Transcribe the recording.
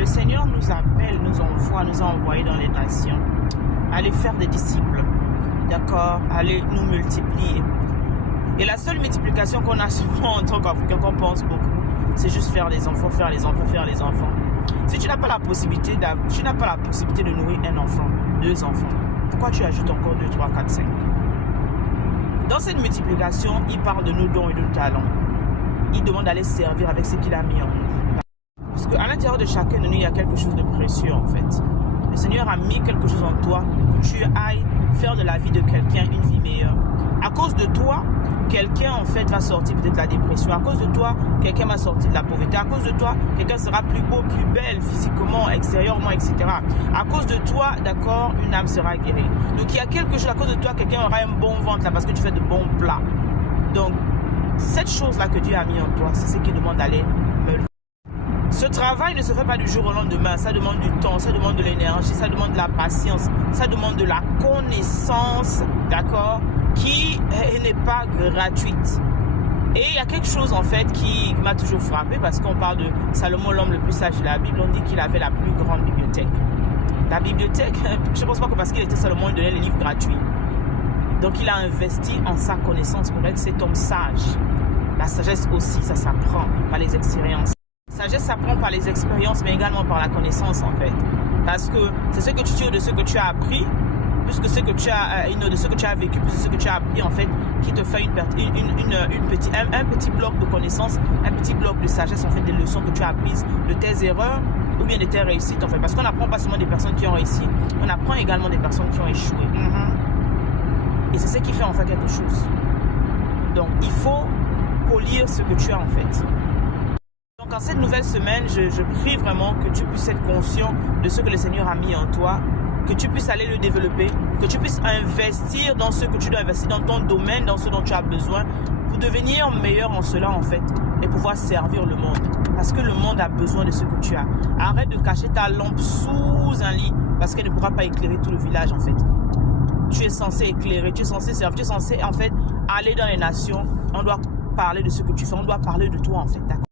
Le Seigneur nous appelle, nous envoie, nous a envoyés dans les nations. Aller faire des disciples. D'accord? Aller nous multiplier. Et la seule multiplication qu'on a souvent en tant qu'Africain, qu'on pense beaucoup, c'est juste faire les enfants, faire les enfants, faire les enfants. Si tu n'as pas la possibilité de nourrir un enfant, 2 enfants, pourquoi tu ajoutes encore 2, 3, 4, 5? Dans cette multiplication, il parle de nos dons et de nos talents. Il demande d'aller servir avec ce qu'il a mis en nous. Parce qu'à l'intérieur de chacun de nous, il y a quelque chose de précieux en fait. Le Seigneur a mis quelque chose en toi pour que tu ailles faire de la vie de quelqu'un une vie meilleure. À cause de toi, quelqu'un en fait va sortir peut-être de la dépression. À cause de toi, quelqu'un va sortir de la pauvreté. À cause de toi, quelqu'un sera plus beau, plus belle physiquement, extérieurement, etc. À cause de toi, d'accord, une âme sera guérie. Donc il y a quelque chose, à cause de toi, quelqu'un aura un bon ventre là parce que tu fais de bons plats. Donc cette chose-là que Dieu a mis en toi, c'est ce qu'il demande d'aller me le. Ce travail ne se fait pas du jour au lendemain, ça demande du temps, ça demande de l'énergie, ça demande de la patience, ça demande de la connaissance, d'accord, qui n'est pas gratuite. Et il y a quelque chose en fait qui m'a toujours frappé parce qu'on parle de Salomon, l'homme le plus sage de la Bible, on dit qu'il avait la plus grande bibliothèque. La bibliothèque, je ne pense pas que parce qu'il était Salomon, il donnait les livres gratuits. Donc il a investi en sa connaissance pour être cet homme sage. La sagesse aussi, ça s'apprend par les expériences. La sagesse s'apprend par les expériences, mais également par la connaissance en fait. Parce que c'est ce que tu tires de ce que tu as appris, plus que ce que tu as, de ce que tu as vécu, plus que ce que tu as appris en fait, qui te fait un petit bloc de connaissances, un petit bloc de sagesse en fait, des leçons que tu as apprises de tes erreurs ou bien de tes réussites en fait. Parce qu'on n'apprend pas seulement des personnes qui ont réussi, on apprend également des personnes qui ont échoué. Et c'est ce qui fait en fait quelque chose. Donc il faut polir ce que tu as en fait. Donc en cette nouvelle semaine, je prie vraiment que tu puisses être conscient de ce que le Seigneur a mis en toi, que tu puisses aller le développer, que tu puisses investir dans ce que tu dois investir, dans ton domaine, dans ce dont tu as besoin, pour devenir meilleur en cela en fait, et pouvoir servir le monde. Parce que le monde a besoin de ce que tu as. Arrête de cacher ta lampe sous un lit, parce qu'elle ne pourra pas éclairer tout le village en fait. Tu es censé éclairer, tu es censé servir, tu es censé en fait aller dans les nations. On doit parler de ce que tu fais, on doit parler de toi en fait, d'accord?